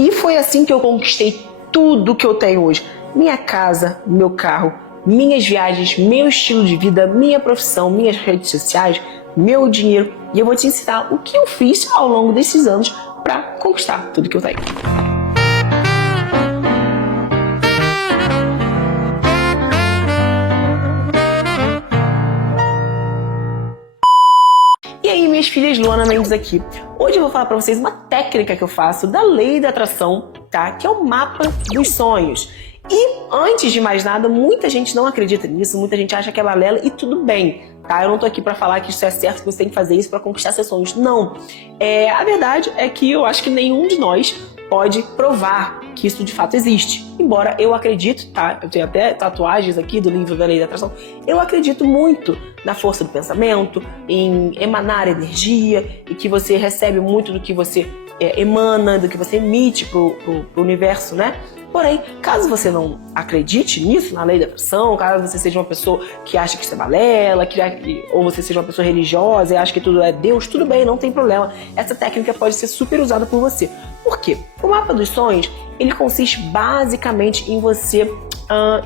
E foi assim que eu conquistei tudo que eu tenho hoje. Minha casa, meu carro, minhas viagens, meu estilo de vida, minha profissão, minhas redes sociais, meu dinheiro. E eu vou te ensinar o que eu fiz ao longo desses anos para conquistar tudo que eu tenho. E aí, minhas filhas, Luana Mendes aqui. Hoje eu vou falar para vocês uma técnica que eu faço da lei da atração, tá? Que é o mapa dos sonhos. E antes de mais nada, muita gente não acredita nisso, muita gente acha que é balela e tudo bem, tá? Eu não tô aqui para falar que isso é certo, que você tem que fazer isso para conquistar seus sonhos. Não. A verdade é que eu acho que nenhum de nós pode provar que isso de fato existe. Embora eu acredito, tá? Eu tenho até tatuagens aqui do livro da Lei da Atração. Eu acredito muito na força do pensamento, em emanar energia, e que você recebe muito do que você emana, do que você emite pro universo, né? Porém, caso você não acredite nisso, na lei da atração, caso você seja uma pessoa que acha que isso é balela, ou você seja uma pessoa religiosa e acha que tudo é Deus, tudo bem, não tem problema. Essa técnica pode ser super usada por você. Por quê? O mapa dos sonhos, ele consiste basicamente em você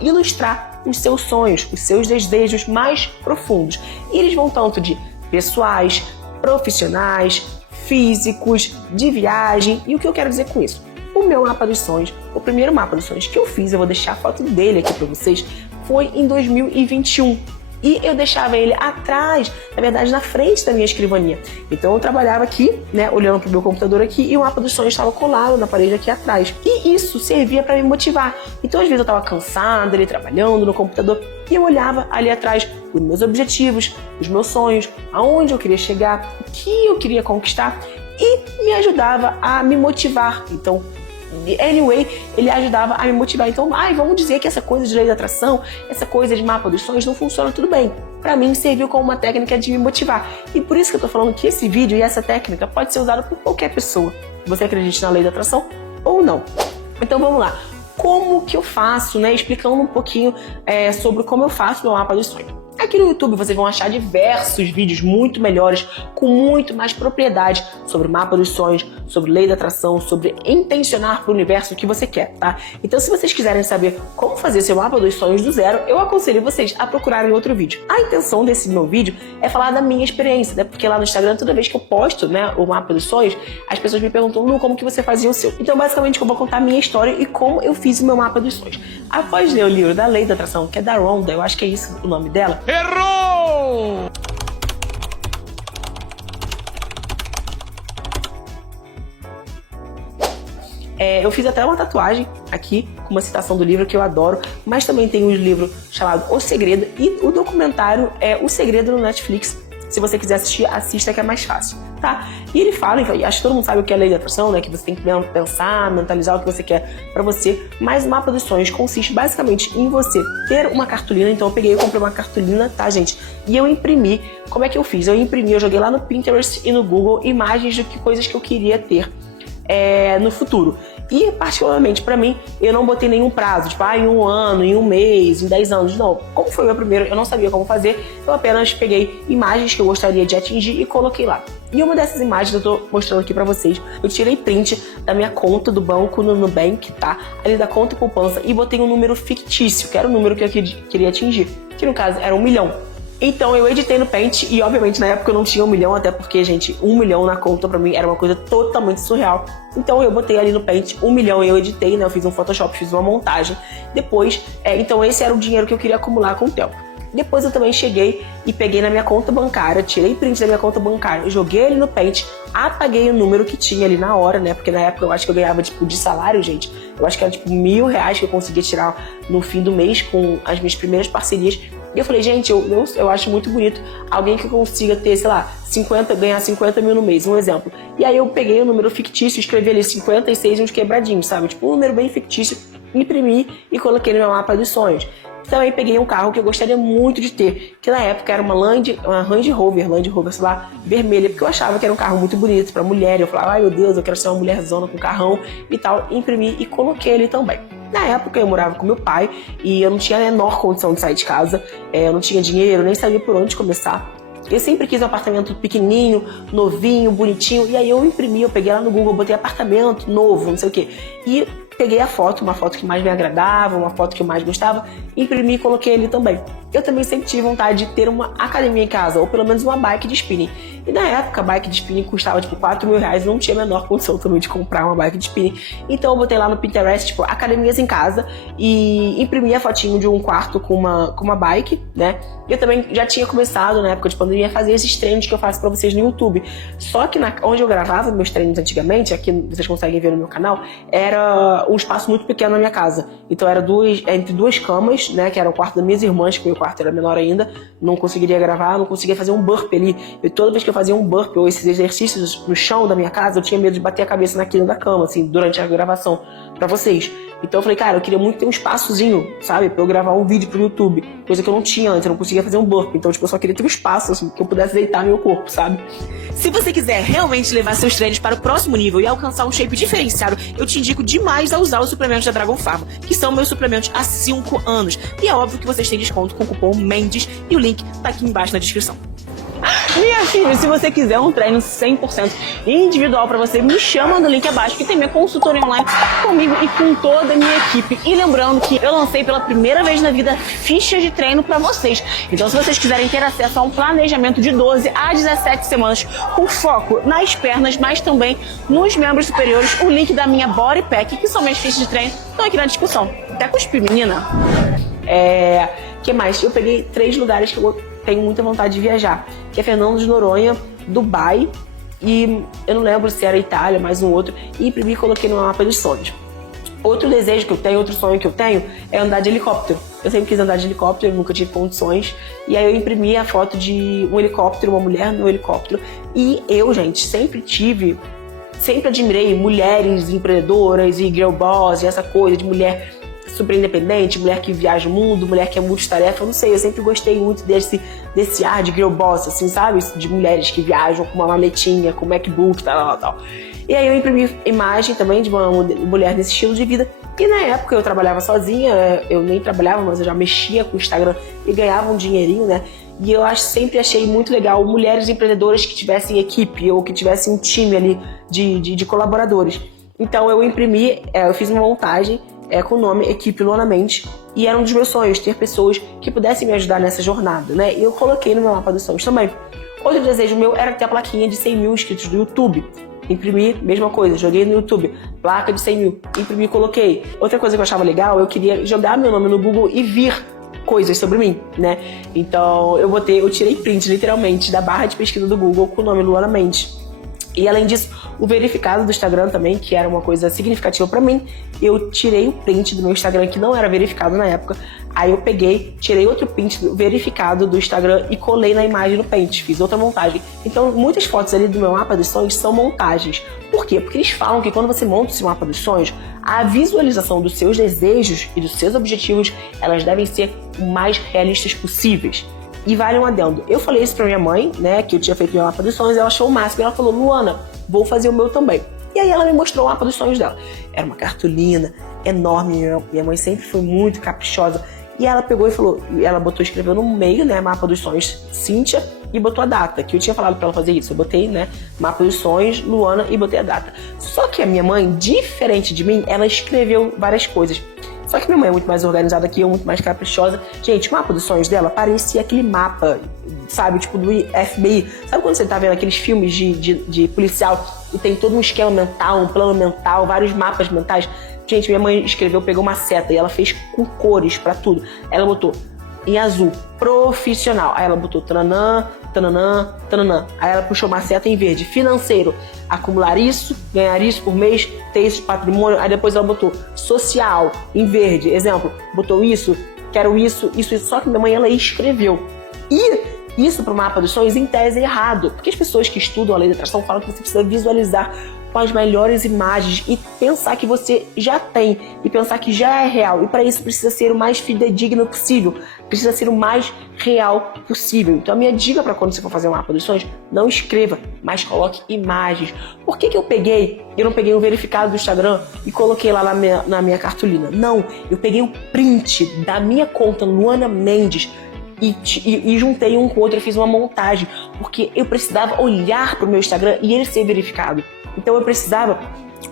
ilustrar os seus sonhos, os seus desejos mais profundos. E eles vão tanto de pessoais, profissionais, físicos, de viagem. E o que eu quero dizer com isso? O meu mapa dos sonhos, o primeiro mapa dos sonhos que eu fiz, eu vou deixar a foto dele aqui pra vocês, foi em 2021. E eu deixava ele atrás, na verdade na frente da minha escrivaninha. Então eu trabalhava aqui, né, olhando pro meu computador aqui, e o mapa dos sonhos estava colado na parede aqui atrás. E isso servia para me motivar. Então às vezes eu estava cansada ali trabalhando no computador, e eu olhava ali atrás os meus objetivos, os meus sonhos, aonde eu queria chegar, o que eu queria conquistar, e me ajudava a me motivar. Então, anyway, ele ajudava a me motivar. Então, vamos dizer que essa coisa de lei da atração, essa coisa de mapa dos sonhos não funciona, tudo bem. Pra mim, serviu como uma técnica de me motivar. E por isso que eu tô falando que esse vídeo e essa técnica pode ser usada por qualquer pessoa. Você acredite na lei da atração ou não. Então, vamos lá. Como que eu faço, né? Explicando um pouquinho sobre como eu faço meu mapa dos sonhos. Aqui no YouTube vocês vão achar diversos vídeos muito melhores, com muito mais propriedade sobre o mapa dos sonhos, sobre lei da atração, sobre intencionar para o universo o que você quer, tá? Então se vocês quiserem saber como fazer seu mapa dos sonhos do zero, eu aconselho vocês a procurarem outro vídeo. A intenção desse meu vídeo é falar da minha experiência, né? Porque lá no Instagram, toda vez que eu posto, né, o mapa dos sonhos, as pessoas me perguntam, Lu, como que você fazia o seu? Então basicamente eu vou contar a minha história e como eu fiz o meu mapa dos sonhos. Após ler o livro da Lei da Atração, que é da Rhonda, eu acho que é isso o nome dela. Errou! Eu fiz até uma tatuagem aqui, com uma citação do livro que eu adoro, mas também tem um livro chamado O Segredo e o documentário é O Segredo no Netflix. Se você quiser assistir, assista que é mais fácil, tá? E ele fala, acho que todo mundo sabe o que é a lei da atração, né? Que você tem que pensar, mentalizar o que você quer pra você. Mas o mapa dos sonhos consiste basicamente em você ter uma cartolina. Então eu comprei uma cartolina, tá, gente? E eu imprimi. Como é que eu fiz? Eu joguei lá no Pinterest e no Google imagens de coisas que eu queria ter no futuro. E particularmente pra mim, eu não botei nenhum prazo, tipo, em 1 ano, em 1 mês, em 10 anos, não. Como foi o meu primeiro, eu não sabia como fazer, eu apenas peguei imagens que eu gostaria de atingir e coloquei lá. E uma dessas imagens eu tô mostrando aqui pra vocês, eu tirei print da minha conta do banco no Nubank, tá? Ali da conta poupança e botei um número fictício, que era o número que eu queria atingir, que no caso era 1 milhão. Então eu editei no Paint e obviamente na época eu não tinha 1 milhão, até porque, gente, 1 milhão na conta pra mim era uma coisa totalmente surreal. Então eu botei ali no Paint 1 milhão e eu editei, né? Eu fiz um Photoshop, fiz uma montagem. Depois, então esse era o dinheiro que eu queria acumular com o tempo. Depois eu também cheguei e peguei na minha conta bancária, tirei print da minha conta bancária, joguei ele no Paint, apaguei o número que tinha ali na hora, né? Porque na época eu acho que eu ganhava, tipo, de salário, gente. Eu acho que era, tipo, R$1.000 que eu conseguia tirar no fim do mês com as minhas primeiras parcerias. E eu falei, gente, eu acho muito bonito alguém que consiga ter, sei lá, ganhar 50 mil no mês, um exemplo. E aí eu peguei o número fictício, escrevi ali 56 e uns quebradinhos, sabe? Tipo, um número bem fictício, imprimi e coloquei no meu mapa dos sonhos. Também peguei um carro que eu gostaria muito de ter, que na época era uma Range Rover, sei lá, vermelha, porque eu achava que era um carro muito bonito pra mulher. Eu falava, ai meu Deus, eu quero ser uma mulherzona com carrão e tal. Imprimi e coloquei ele também. Na época eu morava com meu pai e eu não tinha a menor condição de sair de casa, eu não tinha dinheiro, nem sabia por onde começar. Eu sempre quis um apartamento pequenininho, novinho, bonitinho, e aí eu imprimi, eu peguei lá no Google, botei apartamento novo, não sei o quê. E peguei a foto, uma foto que mais me agradava, uma foto que eu mais gostava, imprimi e coloquei ali também. Eu também sempre tive vontade de ter uma academia em casa, ou pelo menos uma bike de spinning. E na época a bike de spinning custava tipo R$4.000, não tinha a menor condição também de comprar uma bike de spinning. Então eu botei lá no Pinterest, tipo, academias em casa, e imprimi a fotinho de um quarto com uma bike, né? Eu também já tinha começado na época de pandemia a fazer esses treinos que eu faço pra vocês no YouTube. Só que onde eu gravava meus treinos antigamente, aqui vocês conseguem ver no meu canal, era um espaço muito pequeno na minha casa. Então era entre duas camas, né? Que era o quarto das minhas irmãs, que o meu quarto era menor ainda. Não conseguiria gravar, não conseguia fazer um burpee ali. E toda vez que eu fazia um burpee ou esses exercícios no chão da minha casa, eu tinha medo de bater a cabeça naquilo da cama, assim, durante a gravação pra vocês. Então eu falei, cara, eu queria muito ter um espaçozinho, sabe? Pra eu gravar um vídeo pro YouTube. Coisa que eu não tinha antes, eu não conseguia fazer um burpee. Então, tipo, eu só queria ter um espaço, assim, que eu pudesse deitar meu corpo, sabe? Se você quiser realmente levar seus treinos para o próximo nível e alcançar um shape diferenciado, eu te indico demais a usar os suplementos da Dragon Pharma, que são meus suplementos há 5 anos. E é óbvio que vocês têm desconto com o cupom MENDES e o link tá aqui embaixo na descrição. Minha filha, se você quiser um treino 100% individual pra você, me chama no link abaixo que tem minha consultoria online comigo e com toda a minha equipe. E lembrando que eu lancei pela primeira vez na vida fichas de treino pra vocês. Então se vocês quiserem ter acesso a um planejamento de 12 a 17 semanas com foco nas pernas, mas também nos membros superiores, o link da minha Body Pack, que são minhas fichas de treino, estão aqui na descrição. Até cuspi, menina. Que mais? Eu peguei 3 lugares que eu tenho muita vontade de viajar, que é Fernando de Noronha, Dubai e eu não lembro se era Itália, mais um outro, e imprimi e coloquei no mapa dos sonhos. Outro desejo que eu tenho, outro sonho que eu tenho é andar de helicóptero. Eu sempre quis andar de helicóptero, nunca tive condições, e aí eu imprimi a foto de um helicóptero, uma mulher no helicóptero, e eu, gente, sempre admirei mulheres empreendedoras e girl boss e essa coisa de mulher super independente, mulher que viaja o mundo, mulher que é multitarefa, eu não sei, eu sempre gostei muito desse ar de girl boss, assim, sabe? De mulheres que viajam com uma maletinha, com MacBook, tal. E aí eu imprimi imagem também de uma mulher desse estilo de vida. E na época eu trabalhava sozinha, eu nem trabalhava, mas eu já mexia com o Instagram e ganhava um dinheirinho, né? E eu sempre achei muito legal mulheres empreendedoras que tivessem equipe ou que tivessem um time ali de colaboradores. Então eu imprimi, eu fiz uma montagem com o nome Equipe Luana Mendes, e era um dos meus sonhos, ter pessoas que pudessem me ajudar nessa jornada, né? E eu coloquei no meu mapa dos sonhos também. Outro desejo meu era ter a plaquinha de 100 mil inscritos do YouTube. Imprimi, mesma coisa, joguei no YouTube, placa de 100 mil, imprimi e coloquei. Outra coisa que eu achava legal, eu queria jogar meu nome no Google e vir coisas sobre mim, né? Então eu tirei print, literalmente, da barra de pesquisa do Google com o nome Luana Mendes. E além disso, o verificado do Instagram também, que era uma coisa significativa pra mim, eu tirei o print do meu Instagram, que não era verificado na época. Aí eu tirei outro print verificado do Instagram e colei na imagem no Paint, fiz outra montagem. Então, muitas fotos ali do meu mapa dos sonhos são montagens. Por quê? Porque eles falam que quando você monta esse mapa dos sonhos, a visualização dos seus desejos e dos seus objetivos, elas devem ser o mais realistas possíveis. E vale um adendo. Eu falei isso pra minha mãe, né, que eu tinha feito meu mapa dos sonhos, ela achou o máximo. E ela falou, Luana, vou fazer o meu também. E aí ela me mostrou o mapa dos sonhos dela. Era uma cartolina enorme, minha mãe sempre foi muito caprichosa. E ela pegou e falou, escreveu no meio, né, mapa dos sonhos, Cíntia, e botou a data, que eu tinha falado pra ela fazer isso. Eu botei, né, mapa dos sonhos, Luana, e botei a data. Só que a minha mãe, diferente de mim, ela escreveu várias coisas. Só que minha mãe é muito mais organizada que eu, muito mais caprichosa. Gente, o mapa dos sonhos dela parecia aquele mapa, sabe, tipo do FBI. Sabe quando você tá vendo aqueles filmes de policial e tem todo um esquema mental, um plano mental, vários mapas mentais? Gente, minha mãe pegou uma seta e ela fez com cores pra tudo. Ela botou em azul, profissional. Aí ela botou tananã, tananã, tananã. Aí ela puxou uma seta em verde, financeiro. Acumular isso, ganhar isso por mês, ter isso de patrimônio. Aí depois ela botou social, em verde. Exemplo, botou isso, quero isso. Só que minha mãe, ela escreveu. E isso pro mapa dos sonhos, em tese, é errado. Porque as pessoas que estudam a lei da atração falam que você precisa visualizar com as melhores imagens e pensar que você já tem e pensar que já é real. E para isso precisa ser o mais fidedigno possível, precisa ser o mais real possível. Então a minha dica para quando você for fazer um mapa dos sonhos, não escreva, mas coloque imagens. Por que eu não peguei o verificado do Instagram e coloquei lá na minha cartolina? Não, eu peguei o print da minha conta Luana Mendes e juntei um com o outro, eu fiz uma montagem, porque eu precisava olhar pro meu Instagram e ele ser verificado. Então eu precisava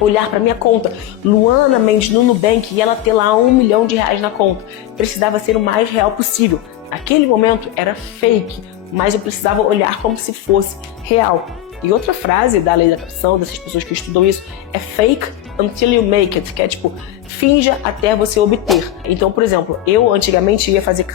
olhar para minha conta, Luana Mendes no Nubank, e ela ter lá R$1 milhão na conta. Precisava ser o mais real possível. Naquele momento era fake, mas eu precisava olhar como se fosse real. E outra frase da lei da atração, dessas pessoas que estudam isso, é fake until you make it, que é tipo, finja até você obter. Então, por exemplo, eu antigamente ia fazer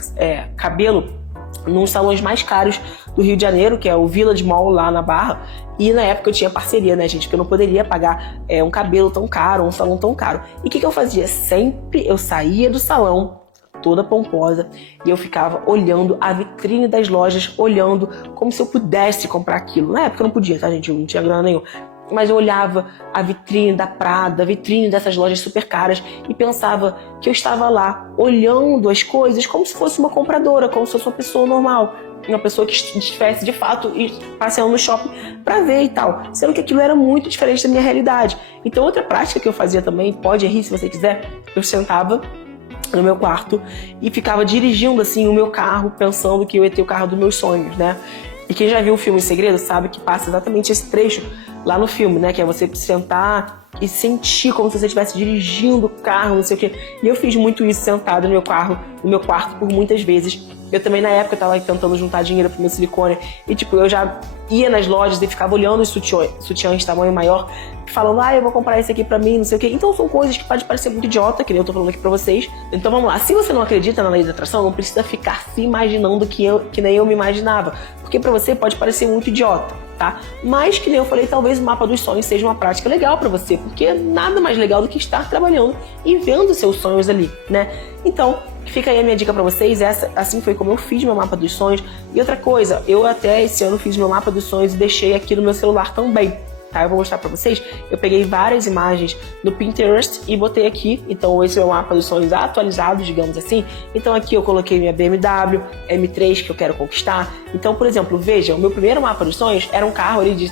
cabelo nos salões mais caros do Rio de Janeiro, que é o Village Mall lá na Barra, e na época eu tinha parceria, né, gente, porque eu não poderia pagar um cabelo tão caro, um salão tão caro. E o que eu fazia? Sempre eu saía do salão, toda pomposa, e eu ficava olhando a vitrine das lojas, olhando como se eu pudesse comprar aquilo. Na época eu não podia, tá, gente? Eu não tinha grana nenhuma. Mas eu olhava a vitrine da Prada, a vitrine dessas lojas super caras e pensava que eu estava lá olhando as coisas como se fosse uma compradora, como se fosse uma pessoa normal. Uma pessoa que estivesse de fato passeando no shopping pra ver e tal. Sendo que aquilo era muito diferente da minha realidade. Então outra prática que eu fazia também, pode rir se você quiser, eu sentava no meu quarto e ficava dirigindo assim o meu carro, pensando que eu ia ter o carro dos meus sonhos, né? E quem já viu o filme Segredo sabe que passa exatamente esse trecho lá no filme, né? Que é você sentar e sentir como se você estivesse dirigindo o carro, não sei o quê. E eu fiz muito isso sentado no meu quarto por muitas vezes. Eu também, na época, tava tentando juntar dinheiro pro meu silicone. E, tipo, eu já ia nas lojas e ficava olhando os sutiãs de tamanho maior, falando, eu vou comprar esse aqui pra mim, não sei o quê. Então, são coisas que pode parecer muito idiota, que nem eu tô falando aqui pra vocês. Então, vamos lá. Se você não acredita na lei da atração, não precisa ficar se imaginando que nem eu me imaginava. Porque pra você pode parecer muito idiota, tá? Mas, que nem eu falei, talvez o mapa dos sonhos seja uma prática legal pra você, porque nada mais legal do que estar trabalhando e vendo seus sonhos ali, né? Então, fica aí a minha dica pra vocês. Assim foi como eu fiz meu mapa dos sonhos. E outra coisa, eu até esse ano fiz meu mapa dos sonhos e deixei aqui no meu celular também, tá? Eu vou mostrar pra vocês. Eu peguei várias imagens no Pinterest e botei aqui. Então esse é o mapa dos sonhos atualizado, digamos assim. Então aqui eu coloquei minha BMW M3 que eu quero conquistar. Então, por exemplo, veja, o meu primeiro mapa dos sonhos era um carro ali de,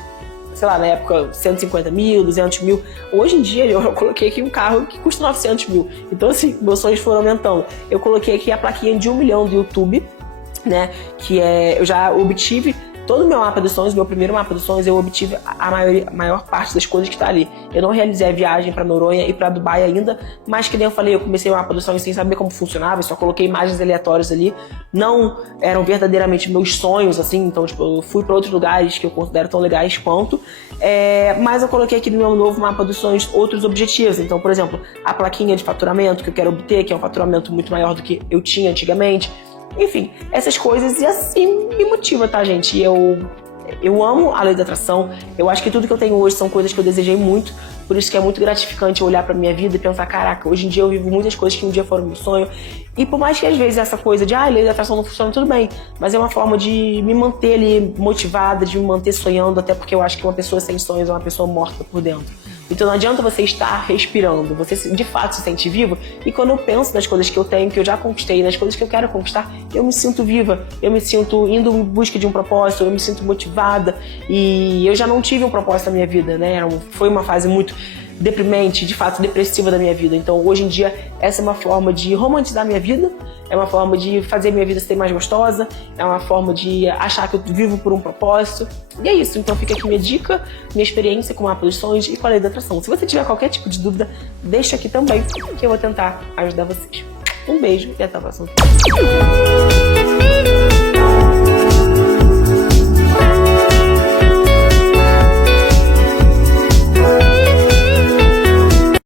sei lá, na época 150 mil, 200 mil. Hoje em dia eu coloquei aqui um carro que custa 900 mil. Então assim, meus sonhos foram aumentando. Eu coloquei aqui a plaquinha de 1 milhão do YouTube, né? Que eu já obtive todo o meu mapa dos sonhos, meu primeiro mapa dos sonhos, eu obtive a maior parte das coisas que está ali. Eu não realizei a viagem para Noronha e para Dubai ainda, mas que nem eu falei, eu comecei o mapa dos sonhos sem saber como funcionava, eu só coloquei imagens aleatórias ali, não eram verdadeiramente meus sonhos, assim, então tipo, eu fui para outros lugares que eu considero tão legais quanto, mas eu coloquei aqui no meu novo mapa dos sonhos outros objetivos. Então, por exemplo, a plaquinha de faturamento que eu quero obter, que é um faturamento muito maior do que eu tinha antigamente. Enfim, essas coisas, e assim me motiva, tá, gente? E eu amo a lei da atração. Eu acho que tudo que eu tenho hoje são coisas que eu desejei muito. Por isso que é muito gratificante olhar pra minha vida e pensar, caraca, hoje em dia eu vivo muitas coisas que um dia foram meu sonho. E por mais que às vezes essa coisa de, a lei da atração não funciona, tudo bem. Mas é uma forma de me manter ali motivada, de me manter sonhando, até porque eu acho que uma pessoa sem sonhos é uma pessoa morta por dentro. Então não adianta você estar respirando, você de fato se sente vivo. E quando eu penso nas coisas que eu tenho, que eu já conquistei, nas coisas que eu quero conquistar, eu me sinto viva, eu me sinto indo em busca de um propósito, eu me sinto motivada. E eu já não tive um propósito na minha vida, né? Foi uma fase muito deprimente, de fato depressiva da minha vida. Então hoje em dia essa é uma forma de romantizar minha vida, é uma forma de fazer minha vida ser mais gostosa, é uma forma de achar que eu vivo por um propósito. E é isso, então fica aqui minha dica, minha experiência com o mapa dos sonhos e com a lei da atração. Se você tiver qualquer tipo de dúvida, deixa aqui também, que eu vou tentar ajudar vocês. Um beijo e até a próxima.